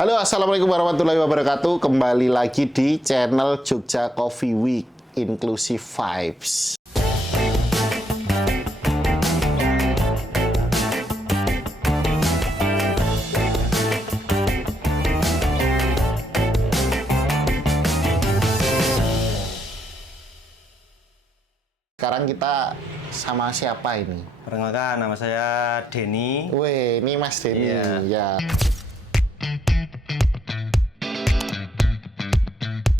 Halo, assalamualaikum warahmatullahi wabarakatuh. Kembali lagi di channel Jogja Coffee Week Inclusive Vibes. Sekarang kita sama siapa ini? Perkenalkan, nama saya Denny. Weh, ini Mas Denny. Iya. Ya.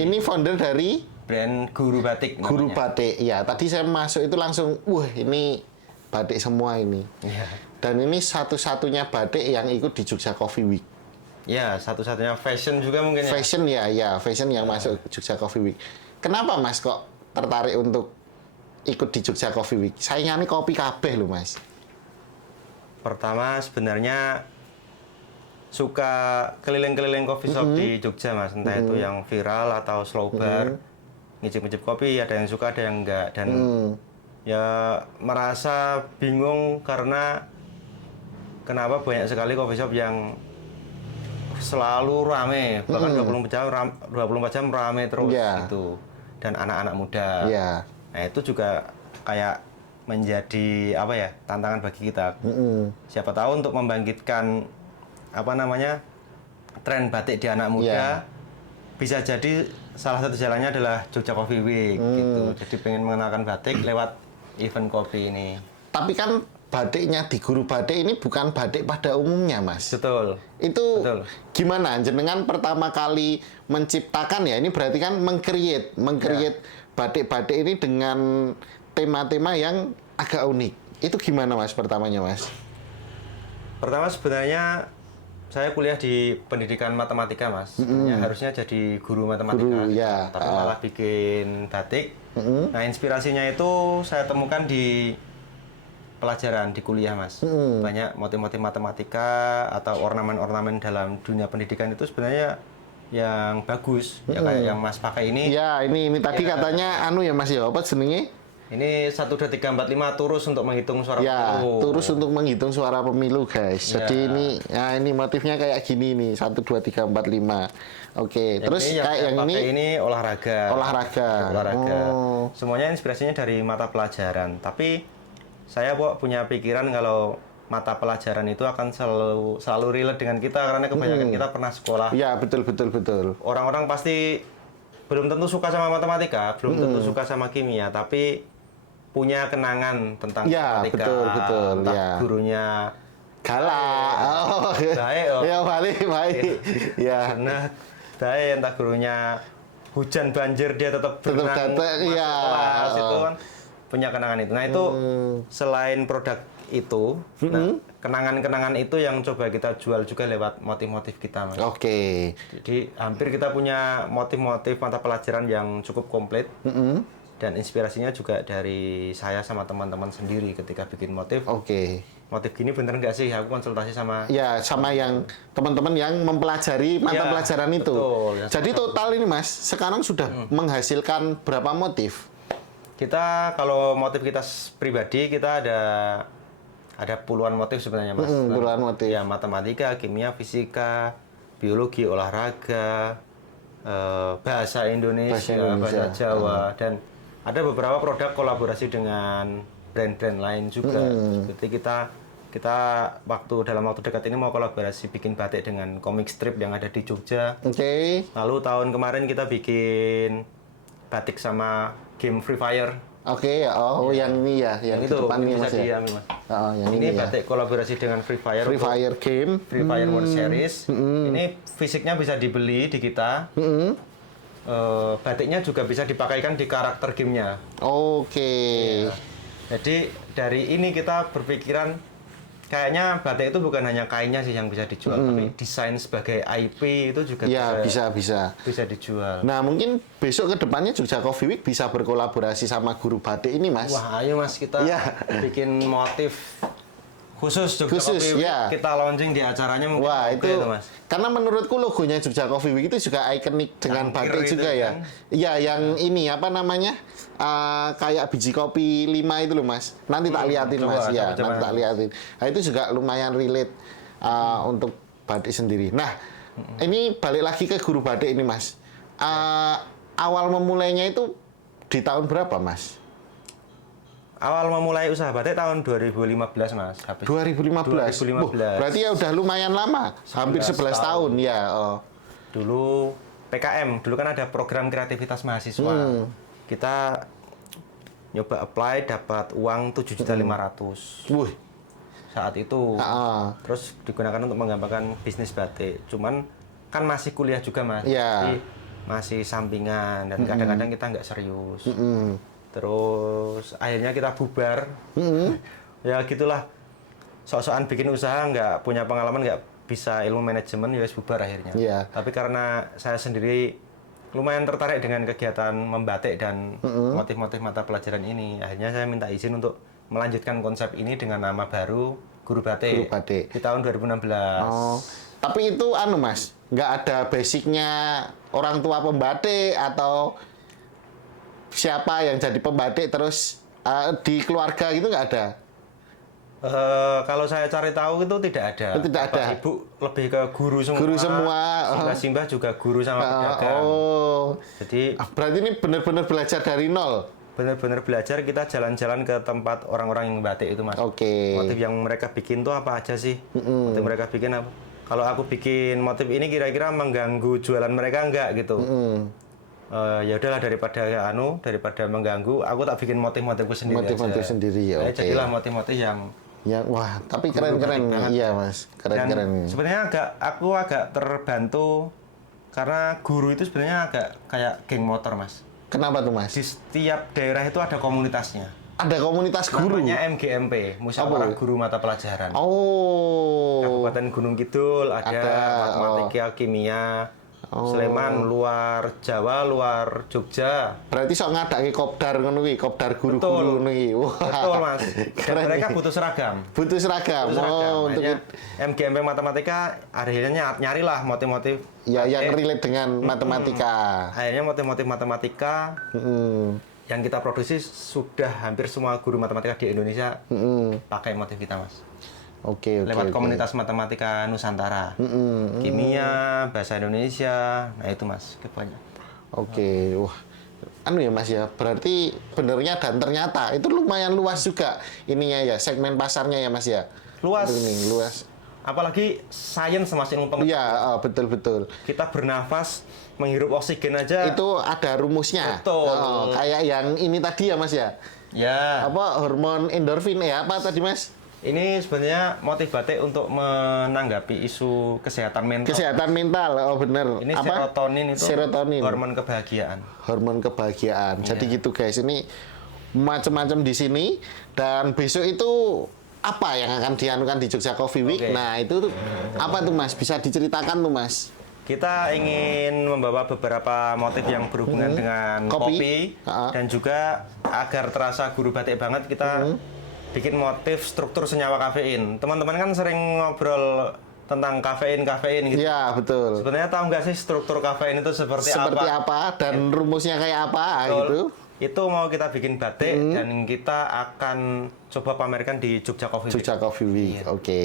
Ini founder dari Brand Guru Batik namanya. Guru Batik. Ya, tadi saya masuk itu langsung, wah ini batik semua ini. Iya. Dan ini satu-satunya batik yang ikut di Jogja Coffee Week. Ya, satu-satunya fashion juga mungkin ya. Fashion fashion yang masuk Jogja Coffee Week. Kenapa Mas kok tertarik untuk ikut di Jogja Coffee Week? Saingannya kopi kabeh loh Mas. Pertama sebenarnya suka keliling-keliling coffee shop di Jogja Mas. Entah itu yang viral atau slow bar. Ngicip-ngicip kopi, ada yang suka, ada yang enggak. Dan ya merasa bingung karena kenapa banyak sekali coffee shop yang selalu rame, bahkan 24 jam rame terus gitu. Dan anak-anak muda. Iya. Nah, itu juga kayak menjadi apa ya, tantangan bagi kita. Siapa tahu untuk membangkitkan tren batik di anak muda, bisa jadi salah satu jalannya adalah Jogja Coffee Week gitu. Jadi pengen mengenalkan batik lewat event kopi ini. Tapi kan batiknya di Guru Batik ini bukan batik pada umumnya, Mas. Betul. Itu Betul. gimana? Jenengan pertama kali menciptakan ya, ini berarti kan mengcreate batik-batik ini dengan tema-tema yang agak unik. Itu gimana Mas pertamanya, Mas? Pertama sebenarnya saya kuliah di pendidikan matematika, Mas. Sebenarnya harusnya jadi guru matematika. Guru, ya. Tapi malah bikin batik. Nah, inspirasinya itu saya temukan di pelajaran di kuliah, Mas. Banyak motif-motif matematika atau ornamen-ornamen dalam dunia pendidikan itu sebenarnya yang bagus. Ya kayak yang Mas pakai ini. Ya, ini tadi katanya ya Mas ya, apa jenenge? Ini 1 2 3 4 5 turus untuk menghitung suara pemilu. Turus untuk menghitung suara pemilu, guys. Ya. Jadi ini motifnya kayak gini nih, 1 2 3 4 5. Oke, terus ini kayak yang ini olahraga. Olahraga. Semuanya inspirasinya dari mata pelajaran. Tapi saya punya pikiran kalau mata pelajaran itu akan selalu relate dengan kita karena kebanyakan kita pernah sekolah. Ya, betul. Orang-orang pasti belum tentu suka sama matematika, belum tentu suka sama kimia, tapi punya kenangan tentang matematika. Betul. Entah gurunya galak. baik. Ya, baik. Ya. Karena baik, entah gurunya hujan banjir dia tetap berenang datang, masuk kelas, itu kan punya kenangan itu. Nah, itu selain produk itu, kenangan-kenangan itu yang coba kita jual juga lewat motif-motif kita, Mas. Oke. Jadi hampir kita punya motif-motif mata pelajaran yang cukup komplit. Dan inspirasinya juga dari saya sama teman-teman sendiri ketika bikin motif. Oke. Motif gini bener nggak sih? Aku konsultasi sama... Ya, sama yang teman-teman yang mempelajari mata pelajaran itu. Betul, ya. Jadi total ini Mas, sekarang sudah menghasilkan berapa motif? Kita, kalau motif kita pribadi, kita ada puluhan motif sebenarnya, Mas. Puluhan motif. Ya, matematika, kimia, fisika, biologi, olahraga, bahasa Indonesia, bahasa Jawa, dan ada beberapa produk kolaborasi dengan brand-brand lain juga. Seperti kita dalam waktu dekat ini mau kolaborasi bikin batik dengan komik strip yang ada di Jogja. Oke. Lalu tahun kemarin kita bikin batik sama game Free Fire. Oke, yang ini ya, yang itu depan ini bisa Mas ya. diambil, Mas. Yang ini batik kolaborasi dengan Free Fire. Free Fire game. Free Fire World Series. Ini fisiknya bisa dibeli di kita. Batiknya juga bisa dipakaikan di karakter gamenya. Oke. Ya. Jadi dari ini kita berpikiran kayaknya batik itu bukan hanya kainnya sih yang bisa dijual, tapi desain sebagai IP itu juga bisa dijual. Nah, mungkin besok ke depannya Jogja Coffee Week bisa berkolaborasi sama Guru Batik ini, Mas. Wah, ayo Mas, kita bikin motif khusus Jogja Coffee Week. Kita launching di acaranya mungkin. Wah, itu Mas. Karena menurutku logonya Jogja Coffee Week itu juga ikonik dengan batik juga ya. Iya, yang ini apa namanya? Kayak biji kopi 5 itu loh Mas. Nanti tak liatin Mas ya, nanti tak liatin. Nah, itu juga lumayan relate untuk batik sendiri. Nah, Ini balik lagi ke guru batik ini Mas. Awal memulainya itu di tahun berapa Mas? Awal memulai usaha batik tahun 2015 Mas. 2015. 2015. Berarti ya udah lumayan lama, hampir 11 tahun ya. Oh. Dulu PKM, dulu kan ada program kreativitas mahasiswa. Kita nyoba apply dapat uang 7.500.000 Wuh. saat itu. Ah. Terus digunakan untuk mengembangkan bisnis batik. Cuman kan masih kuliah juga Mas. Iya. Jadi masih sampingan dan kadang-kadang kita nggak serius. Terus akhirnya kita bubar. Ya gitulah. Sok-sokan bikin usaha nggak punya pengalaman, nggak bisa ilmu manajemen, ya bubar akhirnya. Iya. Tapi karena saya sendiri lumayan tertarik dengan kegiatan membatik dan motif-motif mata pelajaran ini, akhirnya saya minta izin untuk melanjutkan konsep ini dengan nama baru Guru Batik, Guru Batik. di tahun 2016. Oh. Tapi itu Mas, nggak ada basicnya orang tua pembatik atau siapa yang jadi pembatik terus di keluarga gitu nggak ada? Kalau saya cari tahu itu tidak ada. Tidak Bapak, ada. Ibu lebih ke guru semua. Guru semua. Simbah juga guru sama pedagang. Oh. Jadi Berarti ini benar-benar belajar dari nol. benar-benar belajar, kita jalan-jalan ke tempat orang-orang yang batik itu Mas. Oke. Motif yang mereka bikin tuh apa aja sih? Motif mereka bikin apa? Kalau aku bikin motif ini kira-kira mengganggu jualan mereka enggak gitu. Ya udahlah, daripada mengganggu, aku tak bikin motif-motifku sendiri. Motif-motif aja. sendiri ya. Oke. Jadilah motif-motif yang Ya, wah, tapi keren-keren. Iya, Mas. dan Keren-keren. sebenarnya aku agak terbantu karena guru itu sebenarnya agak kayak geng motor Mas. Kenapa tuh, Mas? Di setiap daerah itu ada komunitasnya. Ada komunitas guru. Namanya MGMP, Musyawarah Guru Mata Pelajaran. Oh. Kabupaten Gunung Kidul ada, matematika, kimia, Sleman, luar Jawa, luar Jogja. Berarti sok ngadake kopdar ngono kuwi, kopdar guru-guru ngono kuwi. Wah. Betul Mas. Dan Keren mereka nih. butuh seragam. Butuh seragam. Butuh seragam. Oh, untuk Akhirnya MGMP Matematika akhirnya nyarilah motif-motif. ya yang relate dengan matematika. Akhirnya motif-motif matematika yang kita produksi sudah hampir semua guru matematika di Indonesia pakai motif kita Mas. Oke. Lewat komunitas matematika Nusantara, kimia, bahasa Indonesia, nah itu Mas kebanyakan. Oke, wah, ya Mas ya, berarti benernya dan ternyata itu lumayan luas juga ininya ya, segmen pasarnya ya Mas ya. Luas. Ini luas. Apalagi sains Mas, ilmu pengetahuan. Iya, betul-betul. Kita bernafas, menghirup oksigen aja. Itu ada rumusnya. Betul. Kayak yang ini tadi ya Mas ya. Ya. Apa hormon endorfin ya apa tadi Mas? Ini sebenarnya motif batik untuk menanggapi isu kesehatan mental. Kesehatan mental, oh bener. Ini apa? serotonin itu. Serotonin. Hormon kebahagiaan. Hormon kebahagiaan. Jadi gitu guys, ini macam-macam di sini dan besok itu apa yang akan dianukan di Jogja Coffee Week? Oke. Nah, itu apa tuh Mas? Bisa diceritakan tuh Mas? Kita ingin membawa beberapa motif yang berhubungan dengan kopi dan juga agar terasa guru batik banget kita bikin motif struktur senyawa kafein. Teman-teman kan sering ngobrol tentang kafein gitu. Iya, betul. Sebenarnya tahu nggak sih struktur kafein itu seperti apa dan rumusnya kayak apa gitu? Itu mau kita bikin batik dan kita akan coba pamerkan di Jogja Coffee Week. Jogja Coffee Week, oke.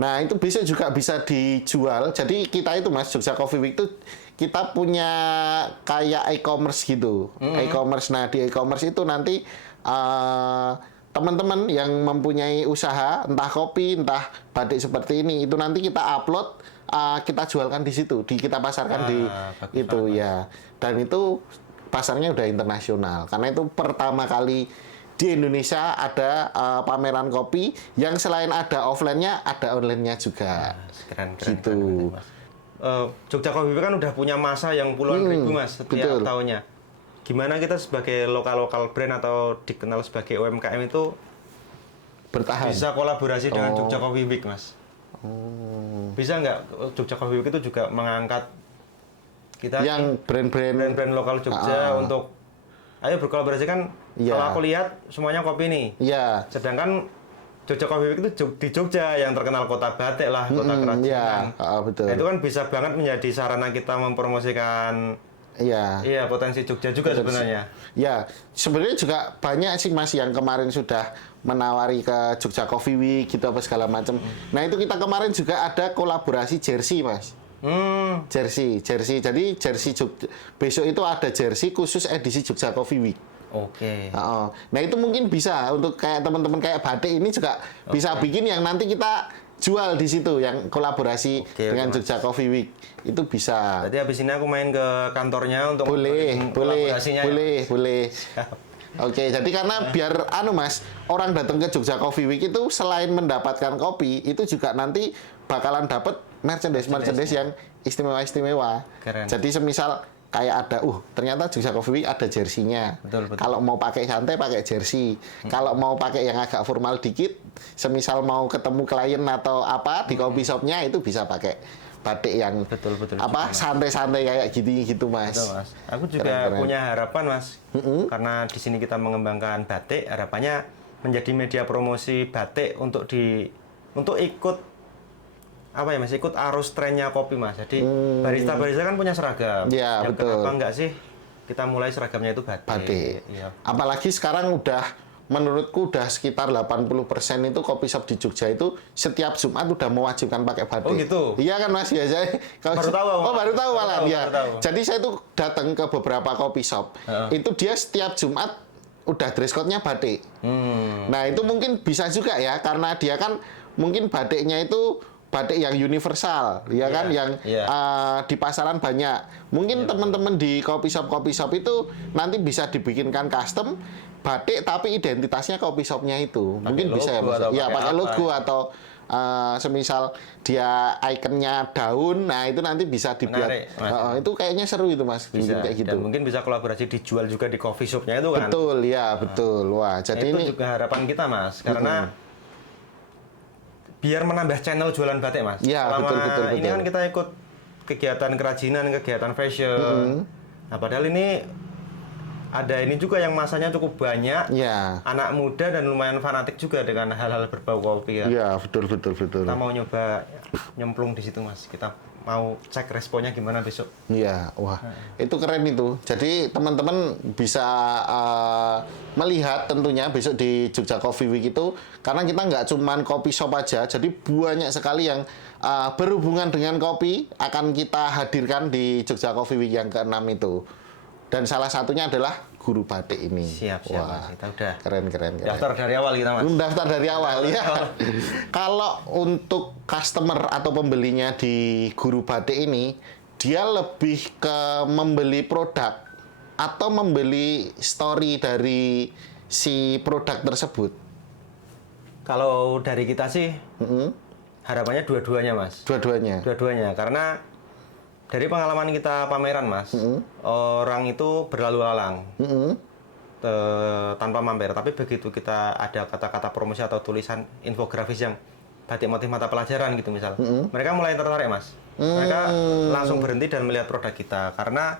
Nah, itu besok juga bisa dijual. Jadi kita itu Mas, Jogja Coffee Week itu kita punya kayak e-commerce gitu. E-commerce. Nah, di e-commerce itu nanti teman-teman yang mempunyai usaha, entah kopi, entah batik seperti ini, itu nanti kita upload, kita jualkan di situ, kita pasarkan di itu ya. Dan itu pasarnya udah internasional, karena itu pertama kali di Indonesia ada pameran kopi yang selain ada offline-nya, ada online-nya juga. Keren, gitu. Jogja Coffee Week kan udah punya masa yang puluhan ribu Mas setiap tahunnya. Gimana kita sebagai lokal brand atau dikenal sebagai UMKM itu bertahan, bisa kolaborasi dengan Jogja Coffee Week Mas? Bisa nggak Jogja Coffee Week itu juga mengangkat kita yang brand-brand lokal Jogja untuk ayo berkolaborasi kan? Kalau aku lihat semuanya kopi nih. Iya. Sedangkan Jogja Coffee Week itu di Jogja yang terkenal kota batik lah, kota kerajinan. Betul. Nah, itu kan bisa banget menjadi sarana kita mempromosikan. Iya, potensi Jogja juga sebenarnya. Ya, sebenarnya juga banyak sih Mas yang kemarin sudah menawari ke Jogja Coffee Week gitu apa segala macam. Nah, itu kita kemarin juga ada kolaborasi jersey Mas. Jersey. Jadi jersey besok itu ada jersey khusus edisi Jogja Coffee Week. Oke. Nah itu mungkin bisa untuk kayak teman-teman kayak batik ini juga bisa bikin yang nanti kita jual di situ yang kolaborasi dengan Jogja Coffee Week itu bisa. Jadi habis ini aku main ke kantornya untuk boleh. Oke, jadi karena biar Mas, orang datang ke Jogja Coffee Week itu selain mendapatkan kopi, itu juga nanti bakalan dapat merchandise yang istimewa. Keren. Jadi semisal kayak ada, ternyata Jogja Coffee Week ada jersinya. Betul. Kalau mau pakai santai pakai jersey. Kalau mau pakai yang agak formal dikit, semisal mau ketemu klien atau apa di coffee shopnya itu bisa pakai batik yang betul, santai-santai kayak gitu Mas. Betul, Mas. Aku juga punya harapan Mas, karena di sini kita mengembangkan batik, harapannya menjadi media promosi batik untuk ikut ikut arus trennya kopi Mas. Jadi barista kan punya seragam. Ya, betul. Kenapa enggak sih kita mulai seragamnya itu batik. Iya. Apalagi sekarang menurutku udah sekitar 80% itu kopi shop di Jogja itu setiap Jumat udah mewajibkan pakai batik. Oh gitu? Iya kan Mas, biasanya. Baru tahu malah ya. Jadi saya tuh datang ke beberapa kopi shop, itu dia setiap Jumat udah dress code-nya batik. Nah itu mungkin bisa juga ya, karena dia kan mungkin batiknya itu batik yang universal, ya kan, yang di pasaran banyak. Mungkin teman-teman di kopi shop itu nanti bisa dibikinkan custom batik, tapi identitasnya kopi shopnya itu. Mungkin bisa ya, Mas. Ya, pakai logo atau semisal dia ikonnya daun, nah itu nanti bisa dibuat. Itu kayaknya seru itu Mas, bisa, kayak gitu. Dan mungkin bisa kolaborasi dijual juga di coffee shopnya itu kan. Betul, ya, betul. Wah, jadi itu ini juga harapan kita Mas, karena biar menambah channel jualan batik Mas. Iya, betul. Ini kan kita ikut kegiatan kerajinan, kegiatan fashion. Nah, padahal ini ada ini juga yang masanya cukup banyak. Iya. Anak muda dan lumayan fanatik juga dengan hal-hal berbau kopi ya. Iya, betul. Kita mau nyoba nyemplung di situ Mas. Kita mau cek responnya gimana besok. Iya, wah, itu keren itu. Jadi teman-teman bisa melihat tentunya besok di Jogja Coffee Week itu, karena kita nggak cuman kopi shop aja, jadi banyak sekali yang berhubungan dengan kopi akan kita hadirkan di Jogja Coffee Week yang ke-6 itu. Dan salah satunya adalah guru batik ini. Siap, wah, Mas. Kita udah keren. daftar dari awal kita Mas. Daftar dari awal ya. Kalau untuk customer atau pembelinya di guru batik ini, dia lebih ke membeli produk atau membeli story dari si produk tersebut. Kalau dari kita sih, harapannya dua-duanya Mas. Dua-duanya, karena dari pengalaman kita pameran Mas, orang itu berlalu lalang tanpa mampir. Tapi begitu kita ada kata-kata promosi atau tulisan infografis yang batik motif mata pelajaran gitu misal, mereka mulai tertarik Mas. Mereka langsung berhenti dan melihat produk kita, karena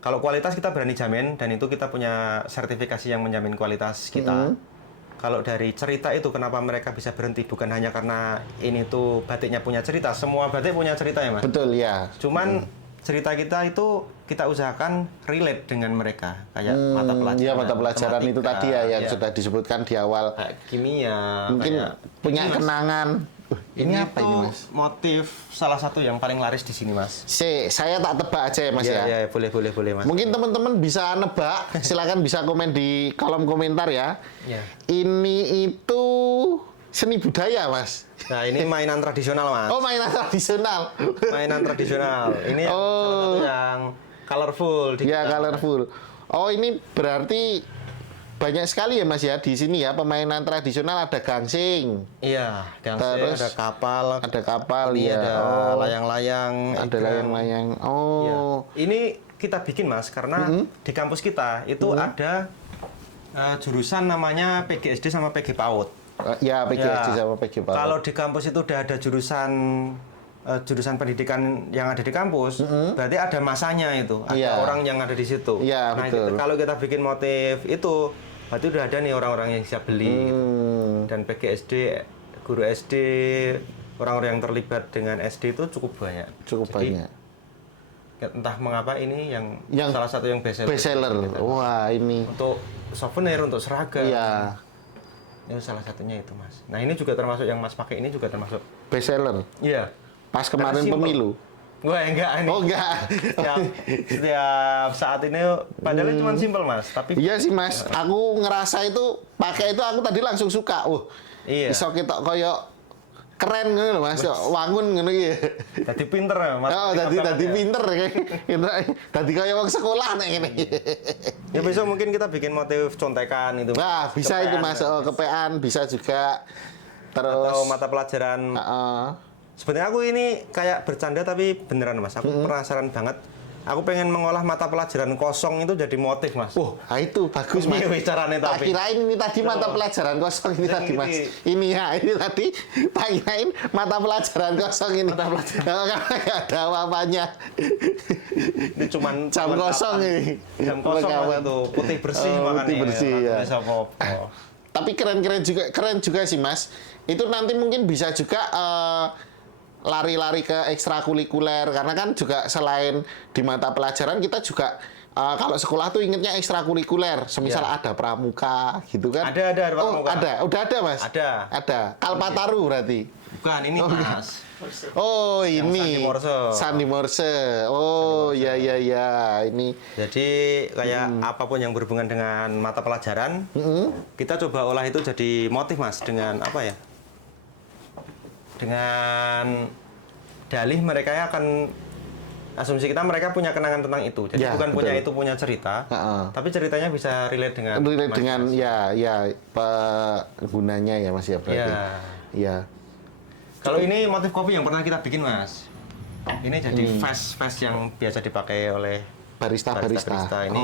kalau kualitas kita berani jamin, dan itu kita punya sertifikasi yang menjamin kualitas kita. Kalau dari cerita itu, kenapa mereka bisa berhenti? Bukan hanya karena ini tuh batiknya punya cerita. Semua batik punya cerita ya Mas? Betul, ya. Cuman cerita kita itu kita usahakan relate dengan mereka. Kayak mata pelajaran. Iya, mata pelajaran itu tadi ya, yang sudah disebutkan di awal. Kayak kimia. Mungkin punya ini, kenangan. Ini apa ini Mas? Motif salah satu yang paling laris di sini Mas. Saya tak tebak aja ya Mas ya. Iya, boleh Mas. Mungkin teman-teman bisa nebak, silakan bisa komen di kolom komentar ya. Iya. Ini itu seni budaya Mas. Nah, ini mainan tradisional Mas. Oh, mainan tradisional. Mainan tradisional. Ini salah satu yang colorful. Ya, colorful. Oh, ini berarti banyak sekali ya Mas ya di sini ya, pemainan tradisional. Ada gangsing. Iya, gangsing. Terus ada kapal. Ada kapal ya. Ada layang-layang. Ada layang-layang. Oh. Ya. Ini kita bikin Mas karena di kampus kita itu ada jurusan namanya PGSD sama PG PAUD. Ya, PGSD sama PG PAUD. Kalau di kampus itu udah ada jurusan pendidikan yang ada di kampus, berarti ada masanya itu, ada orang yang ada di situ. Iya, nah, betul. Kalau kita bikin motif itu, berarti udah ada nih orang-orang yang siap beli. Gitu. Dan PGSD, guru SD, orang-orang yang terlibat dengan SD itu cukup banyak. Banyak. Entah mengapa ini yang salah satu yang best seller. Wah, ini. Untuk souvenir, untuk seragam. Iya. Itu salah satunya itu Mas. Nah ini juga termasuk yang Mas pakai ini juga termasuk bestseller. Iya. Pas kemarin simple. pemilu. Wah, enggak ini. Oh enggak. Setiap saat ini padahal cuma simpel Mas, tapi Iya sih Mas, aku ngerasa itu pakai itu aku tadi langsung suka. iya. Iso ketok koyo keren ngono lho Mas, wangun ngono iki. Tadi pinter ya, Mas. Oh, tadi pinter kayak. Tadi koyo wong sekolah nek ngene. Ya besok mungkin kita bikin motif contekan itu. Nah, bisa itu Kepean, Mas, kepean bisa juga. Terus atau mata pelajaran. Sebenarnya aku ini kayak bercanda tapi beneran Mas. Aku penasaran banget. Aku pengen mengolah mata pelajaran kosong itu jadi motif Mas. itu bagus Mas. Ini caranya Tak tapi. kirain ini tadi mata pelajaran kosong ini tadi Mas. Ini tadi tak kirain mata pelajaran kosong ini. Mata pelajaran. Karena nggak ada apa-apanya. Ini cuman Jam kosong ini. Jam kosong Mas, itu putih bersih makanya. Putih bersih ya. Bisa apa-apa. Tapi keren juga sih Mas. Itu nanti mungkin bisa juga lari-lari ke ekstrakurikuler karena kan juga selain di mata pelajaran kita juga kalau sekolah tuh ingetnya ekstrakurikuler, semisal ada pramuka gitu kan. Ada pramuka. Udah ada Mas. Ada. Kalpataru berarti. Bukan ini Mas. Oh ini Sandi Morse. Oh ya ini. Jadi kayak apapun yang berhubungan dengan mata pelajaran, kita coba olah itu jadi motif Mas dengan apa ya? Dengan dalih mereka akan asumsi kita mereka punya kenangan tentang itu. Jadi Ya, bukan betul. punya cerita, tapi ceritanya bisa relate dengan penggunanya ya Mas ya berarti. Ya. Kalau ini motif kopi yang pernah kita bikin Mas. Ini jadi vase yang biasa dipakai oleh Barista. Ini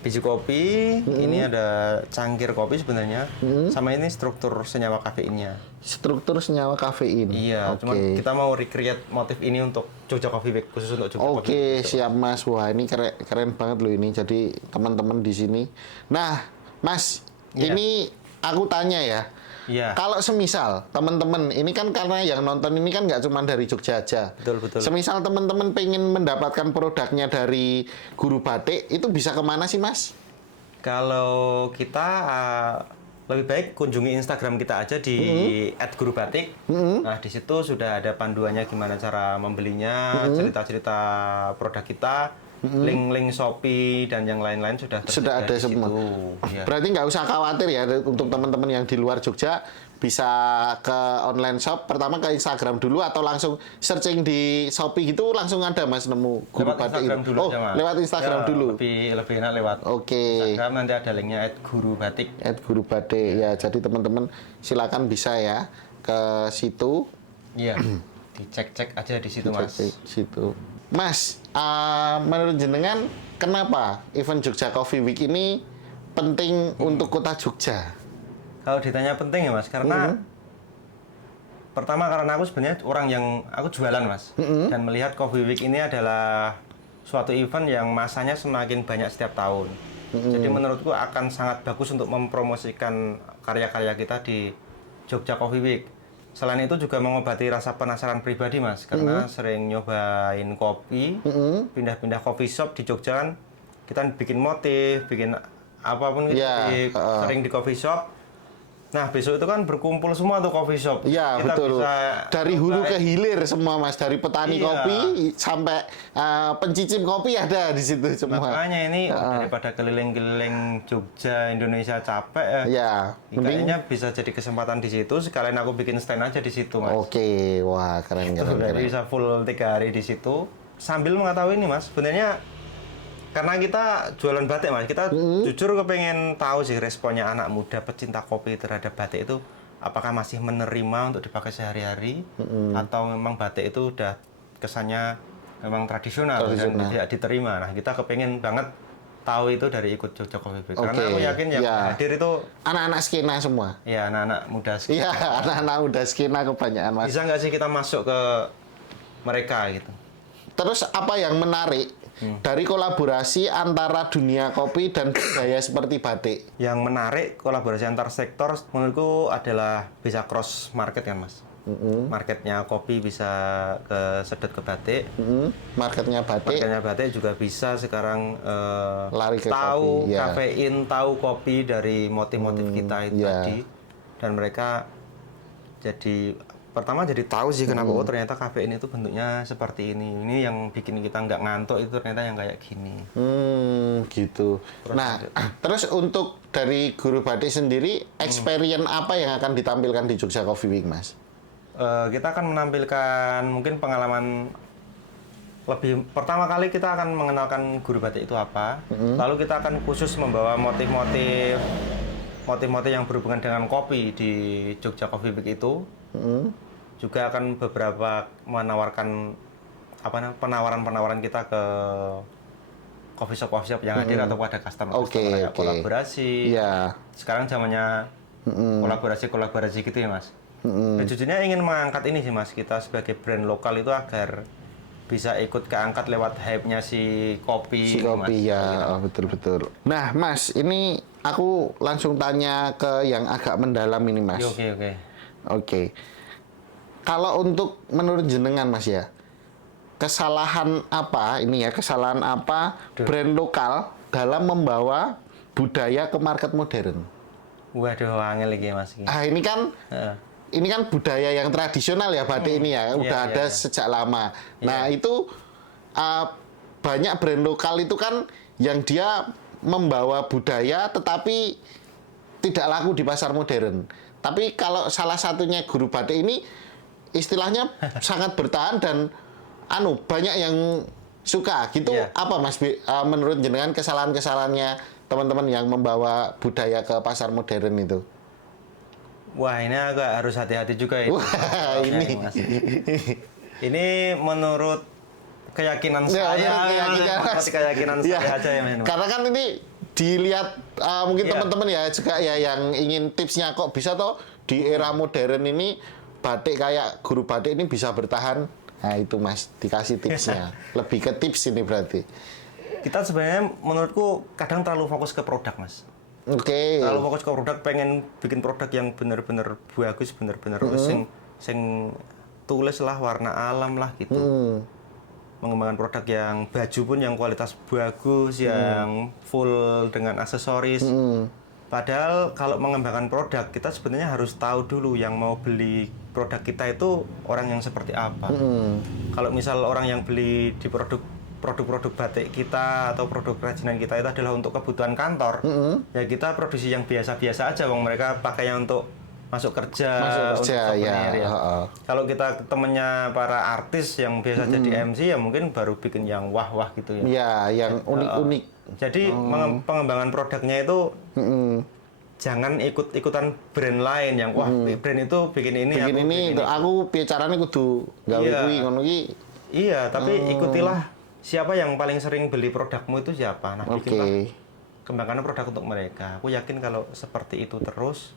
biji kopi, ini ada cangkir kopi sebenarnya, sama ini struktur senyawa kafeinnya. Struktur senyawa kafein. Iya, cuma kita mau recreate motif ini untuk Jogja Coffee Week, khusus untuk Jogja Coffee Week. Siap Mas. Wah, ini keren banget loh ini. Jadi teman-teman di sini. Nah, Mas, ini aku tanya ya. Iya. Kalau semisal teman-teman ini kan karena yang nonton ini kan nggak cuma dari Jogja aja. Betul. Semisal teman-teman pengen mendapatkan produknya dari Guru Batik, itu bisa kemana sih Mas? Kalau kita lebih baik kunjungi Instagram kita aja di @gurubatik. Nah, di situ sudah ada panduannya gimana cara membelinya, cerita-cerita produk kita. Link-link Shopee dan yang lain-lain sudah ada di semua. situ. Ya. Berarti nggak usah khawatir ya untuk teman-teman yang di luar Jogja bisa ke online shop. Pertama ke Instagram dulu atau langsung searching di Shopee gitu langsung ada Mas nemu Guru Lewat Batik. Instagram dulu aja, Mas. Lewat Instagram Ya, dulu. Lebih enak lewat Instagram, nanti ada linknya @gurubatik. Guru Batik ya. Jadi teman-teman silakan bisa ya ke situ. Iya. Dicek-cek aja di situ Mas. Situ. Mas, menurut jenengan kenapa event Jogja Coffee Week ini penting untuk kota Jogja? Kalau ditanya penting ya Mas, karena pertama karena aku sebenarnya orang yang aku jualan Mas, dan melihat Coffee Week ini adalah suatu event yang masanya semakin banyak setiap tahun. Jadi menurutku akan sangat bagus untuk mempromosikan karya-karya kita di Jogja Coffee Week. Selain itu juga mengobati rasa penasaran pribadi Mas, karena sering nyobain kopi, pindah-pindah coffee shop di Jogja kan, kita bikin motif, bikin apapun gitu, sering di coffee shop. Nah, besok itu kan berkumpul semua tuh coffee shop. Iya, kita betul. Bisa dari hulu ke hilir semua Mas, dari petani kopi sampai pencicip kopi ada di situ semua. Makanya ini daripada keliling-keliling Jogja, Indonesia capek kayaknya bisa jadi kesempatan di situ. Sekalian aku bikin stand aja di situ Mas. Oke, wah keren. Jadi bisa full 3 hari di situ. Sambil mengetahui nih Mas, sebenarnya karena kita jualan batik Mas, kita jujur kepengen tahu sih responnya anak muda pecinta kopi terhadap batik itu apakah masih menerima untuk dipakai sehari-hari atau memang batik itu udah kesannya memang tradisional dan tidak diterima. Nah, kita kepengen banget tahu itu dari ikut Jogja Coffee Week. Karena aku yakin yang hadir itu anak-anak skena semua. Iya, anak-anak muda skena. Iya, anak-anak muda skena kebanyakan Mas. Bisa nggak sih kita masuk ke mereka gitu? Terus apa yang menarik dari kolaborasi antara dunia kopi dan budaya seperti batik? Yang menarik kolaborasi antar sektor menurutku adalah bisa cross market kan Mas. Marketnya kopi bisa ke sedot ke batik. Marketnya batik juga bisa sekarang lari ke tahu kopi, kafein, tahu kopi dari motif-motif kita itu tadi. Dan mereka jadi pertama jadi tahu sih kenapa oh ternyata kafein itu bentuknya seperti ini. Ini yang bikin kita nggak ngantuk itu ternyata yang kayak gini. Gitu. Nah, terus untuk dari Guru Batik sendiri, experience apa yang akan ditampilkan di Jogja Coffee Week, Mas? Kita akan menampilkan mungkin pengalaman lebih pertama kali kita akan mengenalkan guru batik itu apa. Lalu kita akan khusus membawa motif-motif yang berhubungan dengan kopi di Jogja Coffee Week itu. Juga akan beberapa menawarkan penawaran-penawaran kita ke coffee shop yang hadir atau pada customer kayak kolaborasi. Yeah. Sekarang zamannya kolaborasi gitu ya Mas. Jujurnya ingin mengangkat ini sih Mas, kita sebagai brand lokal itu agar bisa ikut keangkat lewat hype-nya si kopi. Mas. Ya, betul. Nah Mas, ini aku langsung tanya ke yang agak mendalam ini Mas. Oke. Kalau untuk menurut jenengan Mas ya, kesalahan apa brand lokal dalam membawa budaya ke market modern? Waduh, angel lagi Mas. Ini kan budaya yang tradisional ya batik ini ya, udah ada sejak lama. Nah itu banyak brand lokal itu kan yang dia membawa budaya tetapi tidak laku di pasar modern. Tapi kalau salah satunya Guru Batik ini istilahnya sangat bertahan dan banyak yang suka gitu. Apa Mas menurut jenengan kesalahan-kesalahannya teman-teman yang membawa budaya ke pasar modern itu? Wah, ini agak harus hati-hati juga ya. Wah, ini Mas. Ini menurut keyakinan saya. Keyakinan saya aja ya, Mas. Karena kan ini dilihat mungkin teman-teman ya juga ya yang ingin tipsnya kok bisa toh di era modern ini batik kayak Guru Batik ini bisa bertahan. Nah itu Mas, dikasih tipsnya. Lebih ke tips ini berarti. Kita sebenarnya menurutku kadang terlalu fokus ke produk Mas. Terlalu fokus ke produk, pengen bikin produk yang bener-bener bagus, bener-bener sing tulis lah, warna alam lah gitu. Mengembangkan produk yang baju pun yang kualitas bagus, yang full dengan aksesoris. Padahal kalau mengembangkan produk, kita sebenarnya harus tahu dulu yang mau beli produk kita itu orang yang seperti apa. Kalau misal orang yang beli di produk-produk batik kita atau produk kerajinan kita itu adalah untuk kebutuhan kantor, ya kita produksi yang biasa-biasa aja, mereka pakainya untuk masuk kerja untuk souvenir, ya. Kalau kita temennya para artis yang biasa jadi MC ya mungkin baru bikin yang wah-wah gitu ya. Ya, yang unik-unik. Jadi pengembangan produknya itu jangan ikut-ikutan brand lain yang wah brand itu bikin ini aku bicaranya kudu gawe kuwi ngono iki. Iya, tapi ikutilah siapa yang paling sering beli produkmu itu siapa. Nah, bikinlah kembangkan produk untuk mereka. Aku yakin kalau seperti itu terus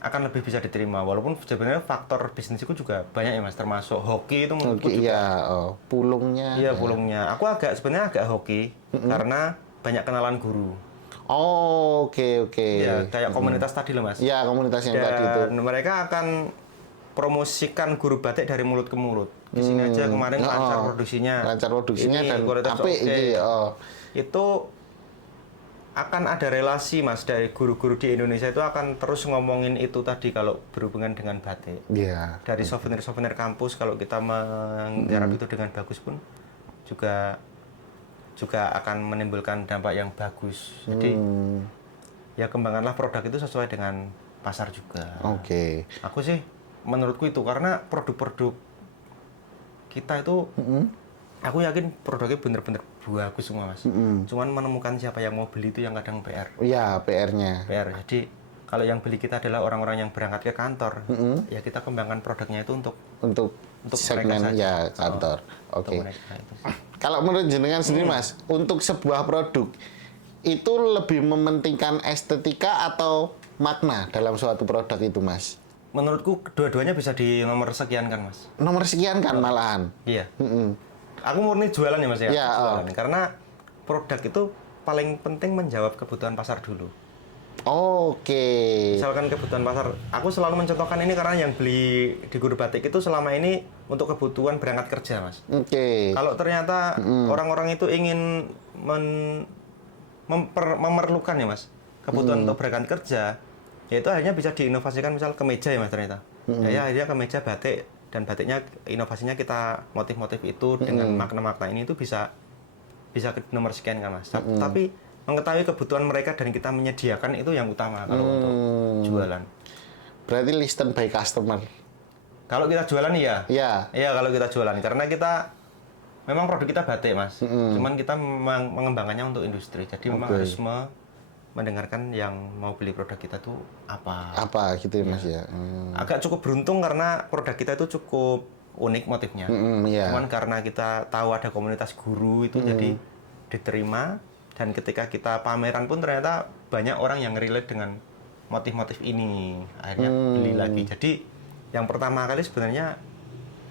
akan lebih bisa diterima, walaupun sebenarnya faktor bisnisku juga banyak ya Mas, termasuk hoki itu menurutku juga pulungnya. Iya, pulungnya. Aku sebenarnya agak hoki karena banyak kenalan guru. Oke. Ya, kayak komunitas tadi loh Mas. Iya, komunitas yang tadi itu. Dan mereka akan promosikan Guru Batik dari mulut ke mulut. Di sini aja kemarin lancar produksinya. Ini, dan apik iki Itu akan ada relasi Mas dari guru-guru di Indonesia itu akan terus ngomongin itu tadi kalau berhubungan dengan batik. Dari souvenir-souvenir kampus kalau kita menggarap itu dengan bagus pun juga akan menimbulkan dampak yang bagus. Jadi ya kembangkanlah produk itu sesuai dengan pasar juga. Aku sih menurutku itu karena produk-produk kita itu aku yakin produknya bener-bener bagus semua Mas. Cuman menemukan siapa yang mau beli itu yang kadang PR. Iya, PR-nya. Jadi kalau yang beli kita adalah orang-orang yang berangkat ke kantor, ya kita kembangkan produknya itu untuk segmen ya kantor. Kalau menurut jenengan sendiri Mas, untuk sebuah produk itu lebih mementingkan estetika atau makna dalam suatu produk itu Mas? Menurutku dua-duanya bisa di nomor sekian kan Mas. Nomor sekian kan malahan. Iya. Aku murni jualan ya Mas ya. Jualan. Karena produk itu paling penting menjawab kebutuhan pasar dulu. Misalkan kebutuhan pasar, aku selalu mencontohkan ini karena yang beli di Guru Batik itu selama ini untuk kebutuhan berangkat kerja Mas. Kalau ternyata orang-orang itu ingin memerlukan ya Mas kebutuhan untuk berangkat kerja, Ya itu akhirnya bisa diinovasikan misal kemeja ya Mas ternyata. Ya akhirnya kemeja batik dan batiknya inovasinya kita motif-motif itu dengan makna-makna ini itu bisa nomor sekian kan Mas. Tapi mengetahui kebutuhan mereka dan kita menyediakan itu yang utama kalau untuk jualan. Berarti listen by customer. Kalau kita jualan iya. Ya. Iya kalau kita jualan karena kita memang produk kita batik Mas. Cuman kita mengembangkannya untuk industri. Jadi memang harus mendengarkan yang mau beli produk kita tuh apa. Apa gitu ya Mas ya. Agak cukup beruntung karena produk kita itu cukup unik motifnya. Iya. Cuman karena kita tahu ada komunitas guru itu jadi diterima dan ketika kita pameran pun ternyata banyak orang yang relate dengan motif-motif ini. Akhirnya beli lagi. Jadi yang pertama kali sebenarnya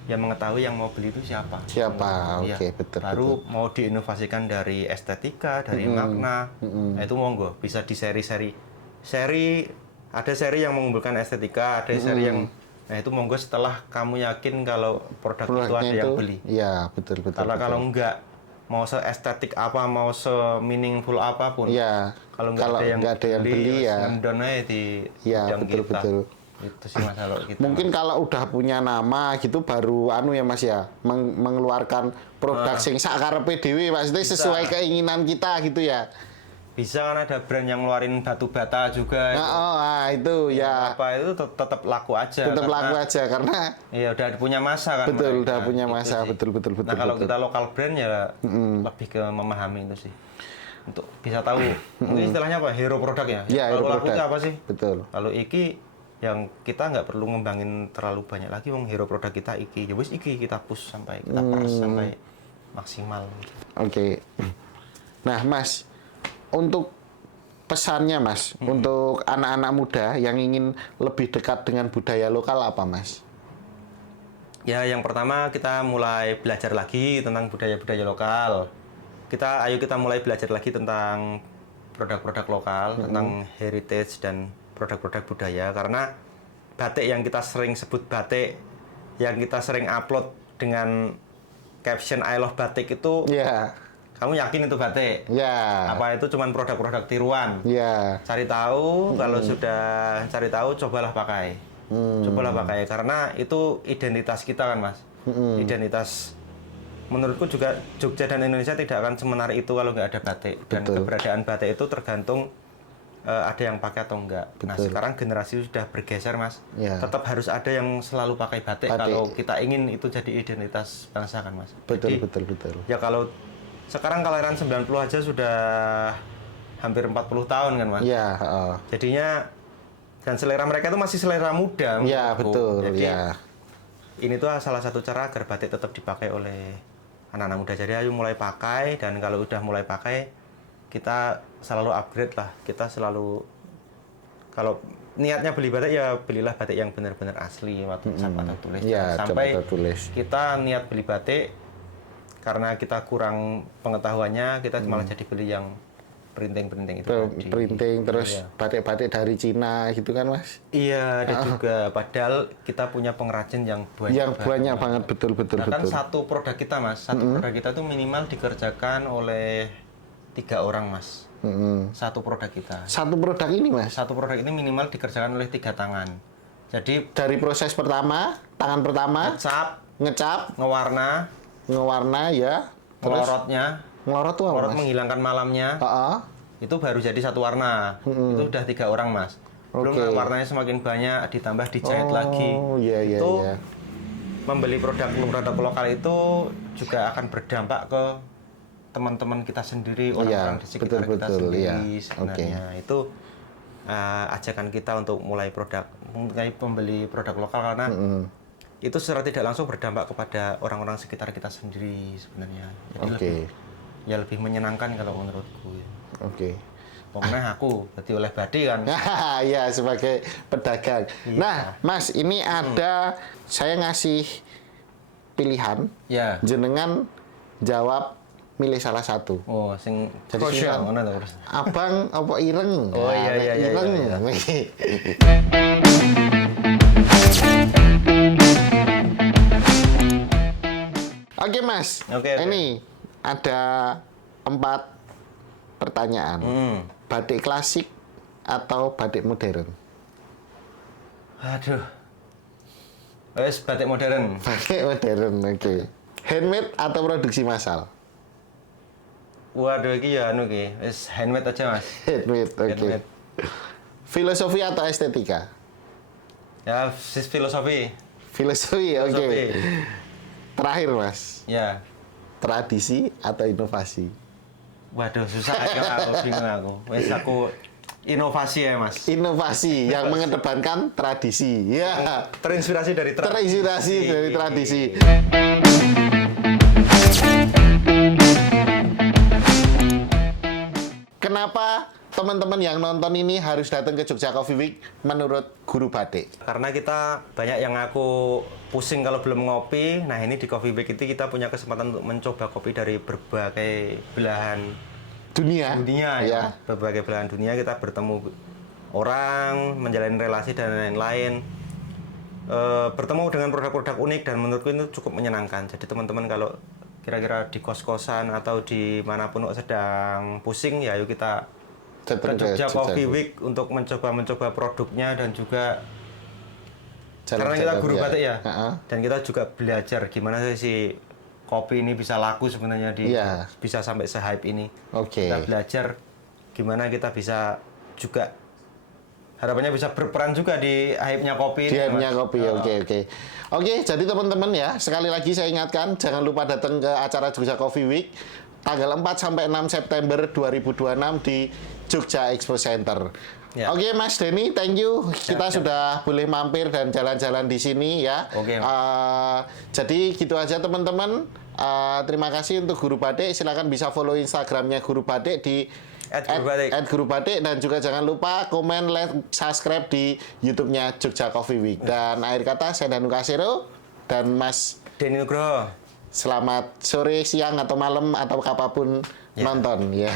yang mengetahui yang mau beli itu siapa. Oke, betul. Baru mau diinovasikan dari estetika, dari makna. Nah, itu monggo bisa di seri-seri. Ada seri yang mengumpulkan estetika, ada seri yang nah itu monggo setelah kamu yakin kalau produk itu ada yang beli. Iya, betul. Kalau enggak mau se-estetik apa, mau se-meaningful apapun. Iya. Kalau nggak ada yang beli ya ngendon aja di bidang kita. Betul. Itu sih masalah kita. Mungkin kalau udah punya nama gitu baru ya Mas ya, mengeluarkan produk sing sakarepe dhewe maksudnya sesuai keinginan kita gitu ya. Bisa kan ada brand yang ngeluarin batu bata juga. Itu ya. Apa itu tetap laku aja. Tetap laku aja karena iya udah punya masa kan. Betul, udah punya masa. Betul. Nah, kalau kita lokal brand ya lebih ke memahami itu sih. Untuk bisa tahu mungkin istilahnya apa? Hero produk ya. Iya, kalau hero laku itu produk. apa sih? Betul. Kalau iki yang kita nggak perlu ngembangin terlalu banyak lagi, hero produk kita iki. Ya wis iki kita push sampai kita peres sampai maksimal. Oke. Nah, Mas, untuk pesannya Mas, untuk anak-anak muda yang ingin lebih dekat dengan budaya lokal apa Mas? Ya, yang pertama kita mulai belajar lagi tentang budaya-budaya lokal. Ayo kita mulai belajar lagi tentang produk-produk lokal, tentang heritage dan produk-produk budaya. Karena batik yang kita sering sebut batik, yang kita sering upload dengan caption I love batik itu, kamu yakin itu batik? Apa itu cuma produk-produk tiruan? Cari tahu, kalau sudah cari tahu, cobalah pakai. Cobalah pakai, karena itu identitas kita kan Mas. Identitas, menurutku juga Jogja dan Indonesia tidak akan semenarik itu kalau nggak ada batik. Dan keberadaan batik itu tergantung ada yang pakai atau enggak. Nah sekarang generasi sudah bergeser Mas. Tetap harus ada yang selalu pakai batik kalau kita ingin itu jadi identitas bangsa kan Mas. Betul. Ya kalau sekarang kelahiran 90 aja sudah hampir 40 tahun kan Mas. Jadinya dan selera mereka itu masih selera muda. Betul. Jadi ini tuh salah satu cara agar batik tetap dipakai oleh anak-anak muda. Jadi ayo mulai pakai, dan kalau udah mulai pakai kita selalu upgrade lah. Kita selalu, kalau niatnya beli batik ya belilah batik yang benar-benar asli, cap atau tulis. Sampai kita niat beli batik karena kita kurang pengetahuannya, kita malah jadi beli yang printing itu tadi. Printing terus batik-batik dari Cina gitu kan Mas? Iya, ada juga. Padahal kita punya pengrajin yang banyak banget. Betul. Bahkan satu produk kita Mas, produk kita tuh minimal dikerjakan oleh 3 orang Mas. Satu produk kita. Satu produk ini Mas? Satu produk ini minimal dikerjakan oleh 3 tangan. Jadi dari proses pertama, tangan pertama, ngecap, ngewarna ya, terus ngelorot tuh apa Mas? Menghilangkan malamnya. Itu baru jadi satu warna. Itu udah 3 orang Mas. Belum warnanya semakin banyak, ditambah dijahit lagi. Itu membeli produk lokal itu juga akan berdampak ke teman-teman kita sendiri, orang-orang di sekitar kita sendiri sebenarnya. Itu ajakan kita untuk mulai pembeli produk lokal, karena itu secara tidak langsung berdampak kepada orang-orang sekitar kita sendiri sebenarnya. Jadi lebih menyenangkan kalau menurutku. Pokoknya aku berarti oleh Badi kan. Ya, sebagai pedagang. Nah, Mas, ini ada saya ngasih pilihan. Jenengan jawab milih salah satu. Sing krusial ngono to, Abang apa ireng? Ireng. Oke, Mas. Ini ada 4 pertanyaan. Batik klasik atau batik modern? Aduh. Wes batik modern. Batik modern, oke. Handmade atau produksi massal? Waduh, iki ya anu iki. Wes handmade aja, Mas. Handmade, oke. Handmade. Filosofi atau estetika? Ya, filosofi. Filosofi, oke. Filosofi. Terakhir, Mas. Ya. Tradisi atau inovasi? Waduh, susah aku bingung aku. Wes aku inovasi ya, Mas. Inovasi yang mengedepankan tradisi. Ya. Terinspirasi dari Terinspirasi dari tradisi. Kenapa teman-teman yang nonton ini harus datang ke Jogja Coffee Week menurut Guru Batik? Karena kita banyak yang aku pusing kalau belum ngopi. Nah, ini di Coffee Week itu kita punya kesempatan untuk mencoba kopi dari berbagai belahan Dunia. ya. Berbagai belahan dunia kita bertemu orang, menjalin relasi dan lain-lain. Bertemu dengan produk-produk unik dan menurutku itu cukup menyenangkan. Jadi teman-teman kalau kira-kira di kos-kosan atau di manapun sedang pusing, ya yuk kita ke Jogja Coffee Week untuk mencoba produknya dan juga karena kita guru batik ya, dan kita juga belajar gimana sih kopi ini bisa laku sebenarnya bisa sampai se-hype ini. Oke. Kita belajar gimana kita bisa juga harapannya bisa berperan juga di hype-nya kopi. Di hype-nya kopi, oke. Oke, jadi teman-teman ya, sekali lagi saya ingatkan, jangan lupa datang ke acara Jogja Coffee Week tanggal 4 sampai 6 September 2026 di Jogja Expo Center. Ya. Oke, Mas Denny, thank you. Kita sudah boleh mampir dan jalan-jalan di sini ya. Oke. Jadi gitu aja teman-teman. Terima kasih untuk Guru Batik. Silakan bisa follow Instagramnya Guru Batik di @gurubatik dan juga jangan lupa komen, like, subscribe di YouTube-nya Jogja Coffee Week. Dan akhir kata saya Danu Kasero dan Mas Denny Nugroho. Selamat sore, siang atau malam atau kapanpun nonton ya.